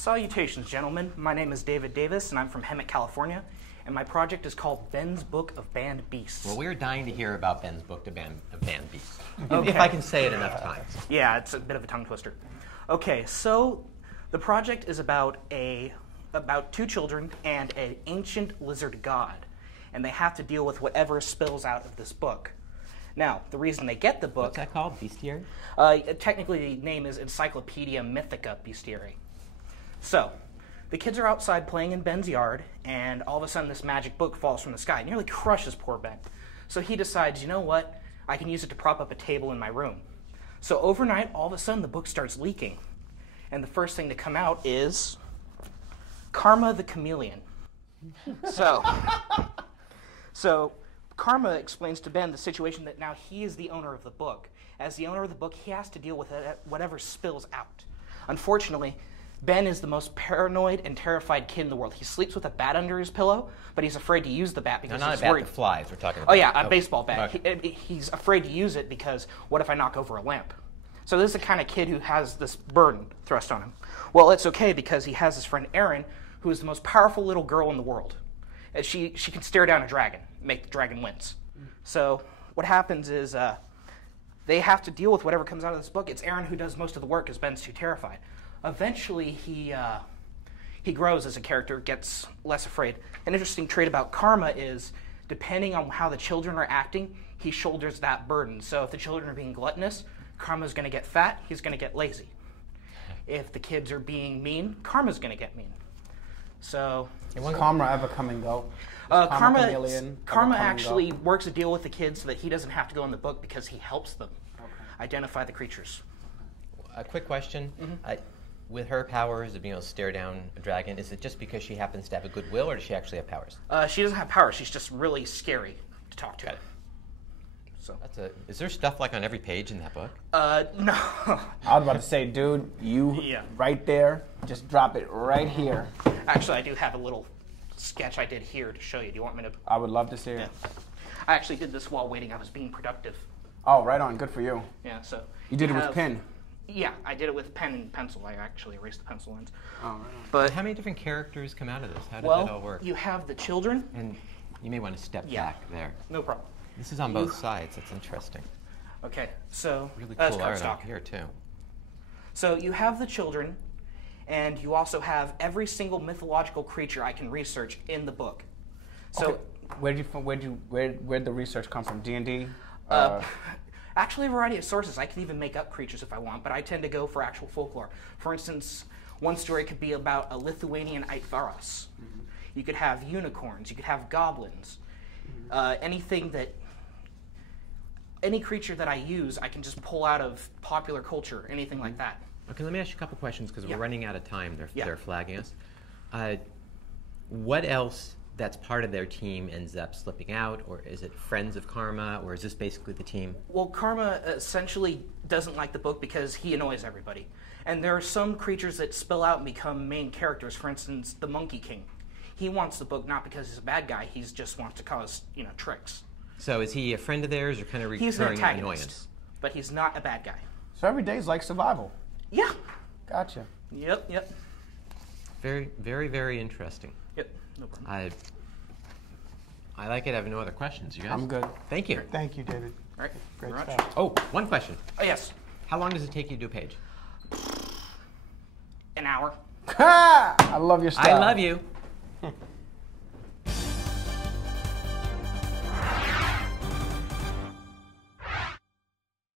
Salutations, gentlemen. My name is David Davis, and I'm from Hemet, California, and my project is called Ben's Book of Banned Beasts. Well, we're dying to hear about Ben's Book of Banned Beasts. Okay. If I can say it enough times. Yeah, it's a bit of a tongue twister. Okay, so the project is about two children and an ancient lizard god, and they have to deal with whatever spills out of this book. Now, the reason they get the book... What's that called? Bestiary? Technically, the name is Encyclopedia Mythica Bestiary. So, the kids are outside playing in Ben's yard, and all of a sudden this magic book falls from the sky. It nearly crushes poor Ben. So he decides, you know what? I can use it to prop up a table in my room. So overnight, all of a sudden, the book starts leaking. And the first thing to come out is Karma the Chameleon. So Karma explains to Ben the situation that now he is the owner of the book. As the owner of the book, he has to deal with whatever spills out. Unfortunately, Ben is the most paranoid and terrified kid in the world. He sleeps with a bat under his pillow, but he's afraid to use the bat because not he's a bat worried. that flies. We're talking about. Oh yeah, a baseball bat. Okay. He's afraid to use it because what if I knock over a lamp? So this is the kind of kid who has this burden thrust on him. Well, it's okay because he has his friend Erin, who is the most powerful little girl in the world. And she can stare down a dragon, make the dragon wince. So what happens is they have to deal with whatever comes out of this book. It's Erin who does most of the work because Ben's too terrified. Eventually, he grows as a character, gets less afraid. An interesting trait about Karma is, depending on how the children are acting, he shoulders that burden. So if the children are being gluttonous, Karma's going to get fat, he's going to get lazy. If the kids are being mean, Karma's going to get mean. So... Does Karma ever come and go? Karma actually works a deal with the kids so that he doesn't have to go in the book because he helps them identify the creatures. A quick question. With her powers of being able to stare down a dragon, is it just because she happens to have a good will, or does she actually have powers? She doesn't have powers. She's just really scary to talk to. Got it. So. Is there stuff like on every page in that book? No. I was about to say, dude, right there, just drop it right here. Actually, I do have a little sketch I did here to show you. Do you want me to? I would love to see it. Yeah. I actually did this while waiting. I was being productive. Oh, right on. Good for you. Yeah, so. You did it with pen? Yeah, I did it with pen and pencil. I actually erased the pencil lines. Oh, right on. But how many different characters come out of this? How does that all work? You have the children. And you may want to step back there. No problem. This is on both sides. That's interesting. Okay, so really cool art out here too. So you have the children, and you also have every single mythological creature I can research in the book. So okay. Where'd the research come from? D&D? Actually, a variety of sources. I can even make up creatures if I want, but I tend to go for actual folklore. For instance, one story could be about a Lithuanian Aitvaras. You could have unicorns. You could have goblins. Any creature that I use, I can just pull out of popular culture, anything like that. Okay, let me ask you a couple questions because we're running out of time. They're flagging us. What else that's part of their team ends up slipping out, or is it friends of Karma, or is this basically the team? Well, Karma essentially doesn't like the book because he annoys everybody. And there are some creatures that spill out and become main characters. For instance, the Monkey King. He wants the book not because he's a bad guy, he just wants to cause, tricks. So is he a friend of theirs or kind of recurring he's an antagonist, annoyance? But he's not a bad guy. So every day is like survival? Yeah. Gotcha. Yep. Very, very, very interesting. Yep, no problem. I like it. I have no other questions. You guys? I'm good. Thank you. Thank you, David. All right. Great stuff. stuff. Oh, one question. Oh, yes. How long does it take you to do a page? An hour. I love your style. I love you.